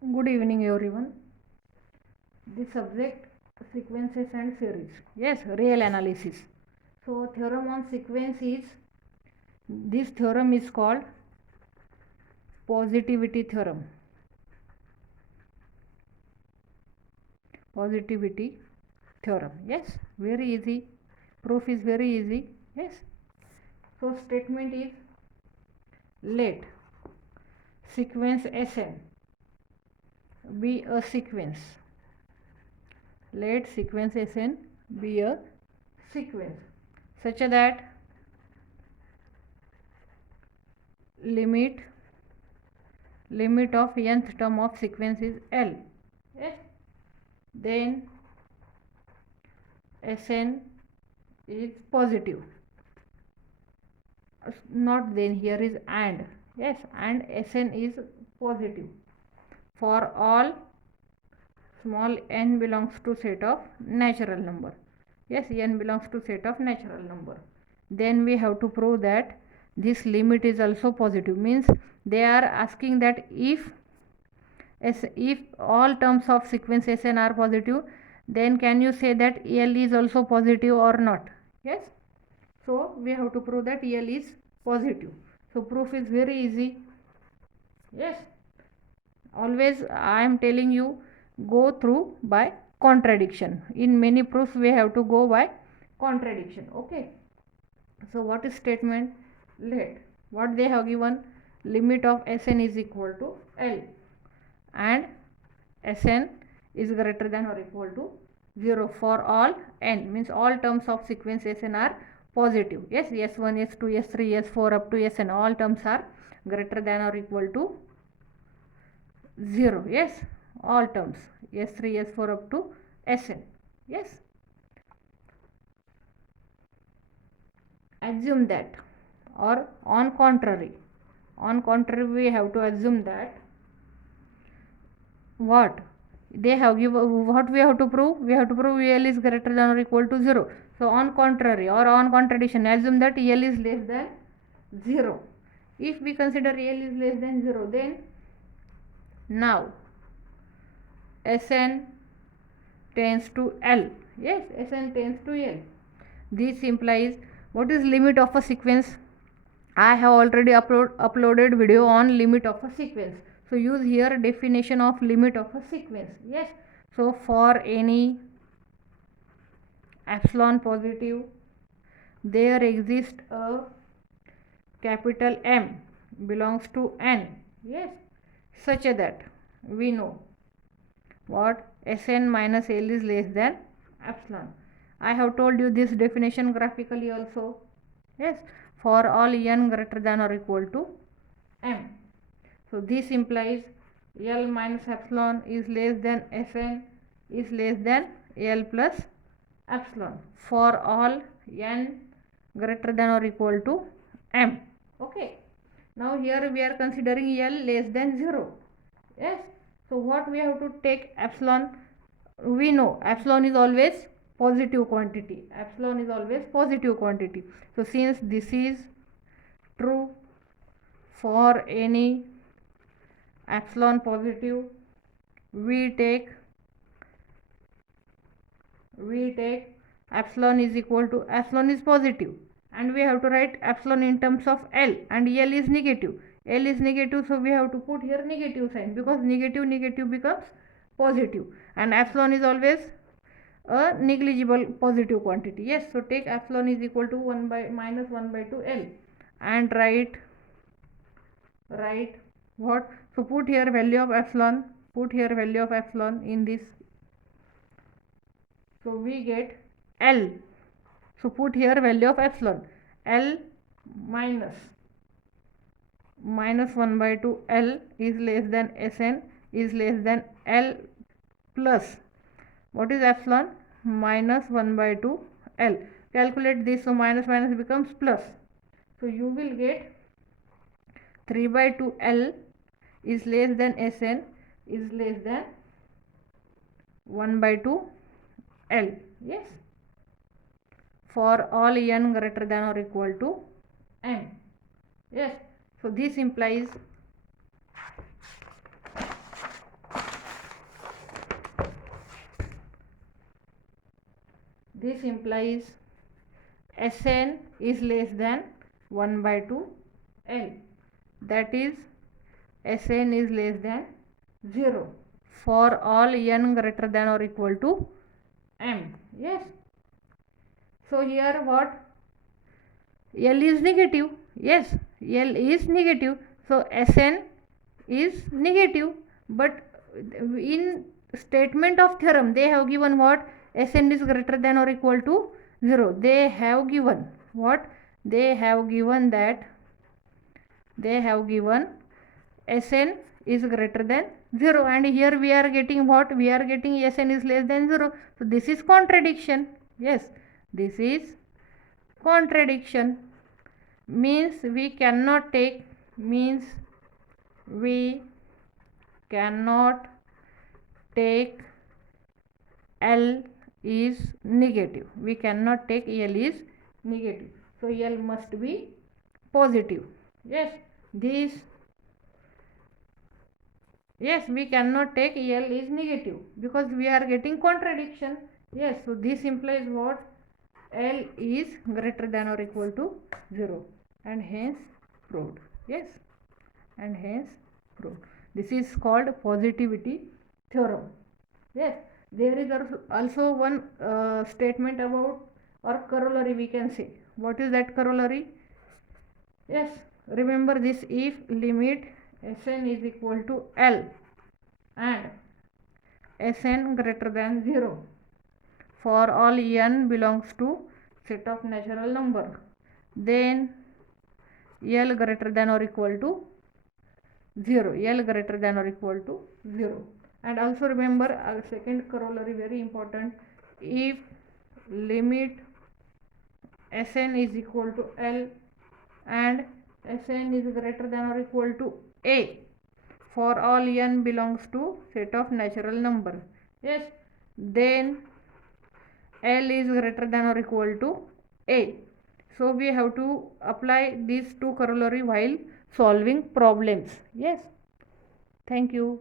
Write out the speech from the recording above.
Good evening, everyone. The subject sequences and series. Yes, real analysis. So, theorem on sequence is this theorem is called positivity theorem. Positivity theorem. Yes, very easy. Proof is very easy. Yes. So, statement is let sequence Sn be a sequence. Let sequence Sn be a sequence such that limit of nth term of sequence is L. Yes. Then Sn is positive. Not then, here is and. Yes, and Sn is positive for all small n belongs to set of natural number. Yes, n belongs to set of natural number. Then we have to prove that this limit is also positive, means they are asking that if all terms of sequence Sn are positive, then can you say that L is also positive or not? Yes. So we have to prove that L is positive. So proof is very easy. Yes. Always I am telling you, go through by contradiction. In many proofs we have to go by contradiction. Okay. So what is statement? Let what they have given, limit of Sn is equal to L and Sn is greater than or equal to 0 for all n, means all terms of sequence Sn are positive. Yes, S1, S2, S3, S4 up to Sn, all terms are greater than or equal to 0. Yes, all terms S3, S4 up to Sn. Yes. Assume that, or on contrary we have to assume that what they have given, what we have to prove? We have to prove L is greater than or equal to 0. So on contrary or on contradiction, assume that L is less than 0. If we consider L is less than 0, then now Sn tends to L. Yes, Sn tends to L. This implies, what is limit of a sequence? I have already uploaded video on limit of a sequence. So use here definition of limit of a sequence. Yes. So for any epsilon positive, there exists a capital M belongs to N. Yes. Such that we know what Sn minus L is less than epsilon. I have told you this definition graphically also. Yes, for all n greater than or equal to m. So this implies L minus epsilon is less than Sn is less than L plus epsilon for all n greater than or equal to m. Okay. Now here we are considering L less than 0. Yes. So what we have to take epsilon? We know epsilon is always positive quantity. Epsilon is always positive quantity. So since this is true for any epsilon positive, we take epsilon is equal to, epsilon is positive and we have to write epsilon in terms of L, and L is negative. L is negative, so we have to put here negative sign, because negative becomes positive, and epsilon is always a negligible positive quantity. Yes, so take epsilon is equal to 1 by minus 1 by 2 L and write what? So put here value of epsilon, in this. So we get L. So put here value of epsilon, L minus 1 by 2 L is less than Sn is less than L plus, what is epsilon? Minus 1 by 2 L. Calculate this, so minus becomes plus. So you will get 3 by 2 L is less than Sn is less than 1 by 2 L. Yes, for all n greater than or equal to m. Yes, so this implies this implies Sn is less than 1 by 2 L, that is Sn is less than 0 for all n greater than or equal to m. Yes, so here what, L is negative. Yes, L is negative, so Sn is negative, but in statement of theorem they have given what, Sn is greater than or equal to 0. They have given what, they have given that, they have given Sn is greater than 0, and here we are getting what, we are getting Sn is less than 0. So this is contradiction. Yes, this is contradiction, means we cannot take, means we cannot take L is negative, we cannot take L is negative, so L must be positive. Yes, this, yes, we cannot take L is negative because we are getting contradiction. Yes, so this implies what, L is greater than or equal to 0, and hence proved. Yes, and hence proved. This is called positivity theorem. Yes, there is also one statement about, or corollary we can say. What is that corollary? Yes, remember this, if limit Sn is equal to L and Sn greater than 0 for all n belongs to set of natural number, then L greater than or equal to 0, L greater than or equal to 0. And also remember a second corollary, very important, if limit Sn is equal to L and Sn is greater than or equal to A for all n belongs to set of natural number. Yes, then L is greater than or equal to A. So we have to apply these two corollary while solving problems. Yes, thank you.